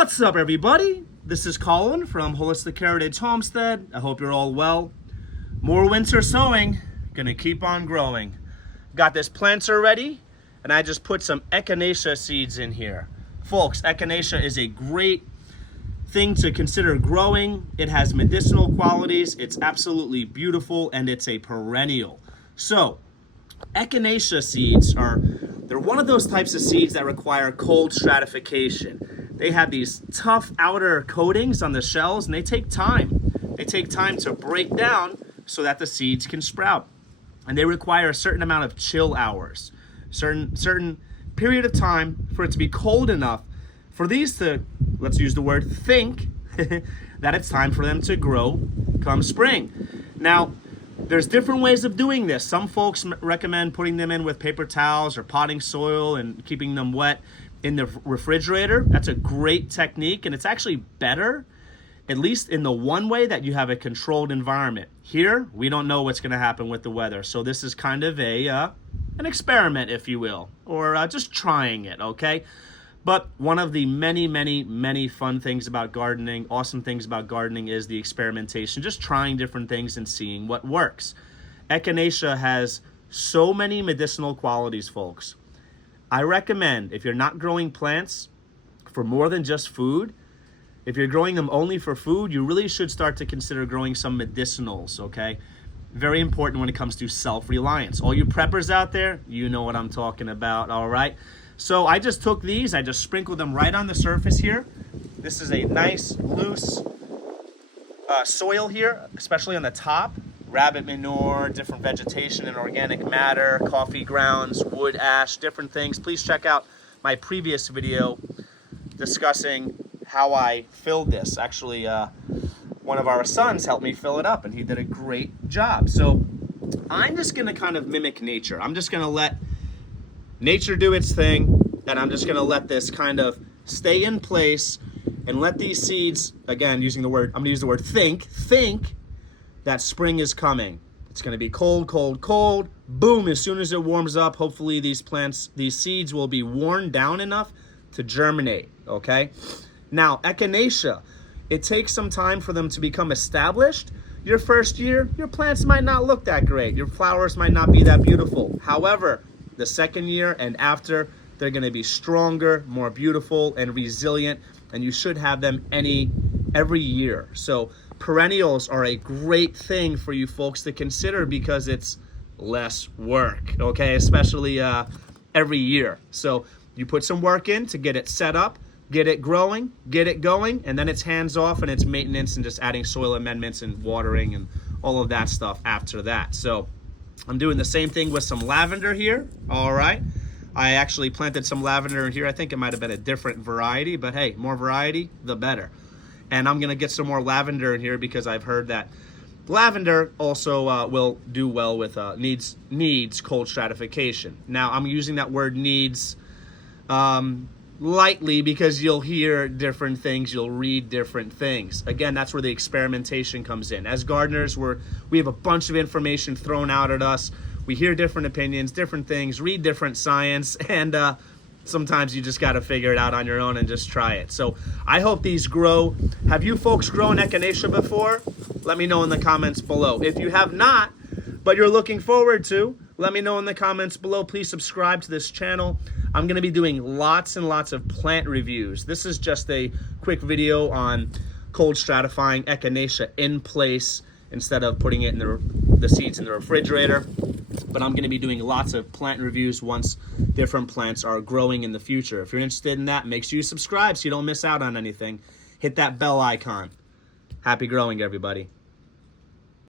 What's up, everybody? This is Colin from Holistic Heritage Homestead. I hope you're all well. More winter sowing, gonna keep on growing. Got this planter ready, and I just put some Echinacea seeds in here. Folks, Echinacea is a great thing to consider growing. It has medicinal qualities, it's absolutely beautiful, and it's a perennial. So, Echinacea seeds they're one of those types of seeds that require cold stratification. They have these tough outer coatings on the shells, and they take time. They take time to break down so that the seeds can sprout. And they require a certain amount of chill hours, certain period of time for it to be cold enough for these to, let's use the word think, that it's time for them to grow come spring. Now, there's different ways of doing this. Some folks recommend putting them in with paper towels or potting soil and keeping them wet in the refrigerator. That's a great technique, and it's actually better, at least in the one way, that you have a controlled environment. Here, we don't know what's going to happen with the weather, so this is kind of an experiment, if you will, or just trying it, okay? But one of the many fun things about gardening, awesome things about gardening, is the experimentation, just trying different things and seeing what works. Echinacea has so many medicinal qualities, folks. I recommend, if you're not growing plants for more than just food, if you're growing them only for food, you really should start to consider growing some medicinals, okay? Very important when it comes to self-reliance. All you preppers out there, you know what I'm talking about, all right? So I just took these, I just sprinkled them right on the surface here. This is a nice, loose soil here, especially on the top. Rabbit manure, different vegetation and organic matter, coffee grounds, wood ash, different things. Please check out my previous video discussing how I filled this. Actually, one of our sons helped me fill it up, and he did a great job. So I'm just gonna kind of mimic nature. I'm just gonna let nature do its thing, and I'm just gonna let this kind of stay in place and let these seeds, again, I'm gonna use the word think that spring is coming. It's gonna be cold, cold, cold. Boom, as soon as it warms up, hopefully these seeds will be worn down enough to germinate, okay? Now, Echinacea, it takes some time for them to become established. Your first year, your plants might not look that great. Your flowers might not be that beautiful. However, the second year and after, they're gonna be stronger, more beautiful, and resilient, and you should have them every year. So perennials are a great thing for you folks to consider because it's less work, okay? Especially every year. So you put some work in to get it set up, get it growing, get it going, and then it's hands off and it's maintenance and just adding soil amendments and watering and all of that stuff after that. So I'm doing the same thing with some lavender here, all right? I actually planted some lavender in here. I think it might have been a different variety, but hey, more variety, the better. And I'm gonna get some more lavender in here because I've heard that lavender also will do well with, needs cold stratification. Now, I'm using that word needs lightly because you'll hear different things, you'll read different things. Again, that's where the experimentation comes in. As gardeners, we have a bunch of information thrown out at us. We hear different opinions, different things, read different science, and sometimes you just got to figure it out on your own and just try it. So I hope these grow. Have you folks grown Echinacea before? Let me know in the comments below. If you have not, but you're looking forward to, let me know in the comments below. Please subscribe to this channel. I'm going to be doing lots and lots of plant reviews. This is just a quick video on cold stratifying Echinacea in place instead of putting it in the seeds in the refrigerator. But I'm going to be doing lots of plant reviews once different plants are growing in the future. If you're interested in that, make sure you subscribe so you don't miss out on anything. Hit that bell icon. Happy growing, everybody.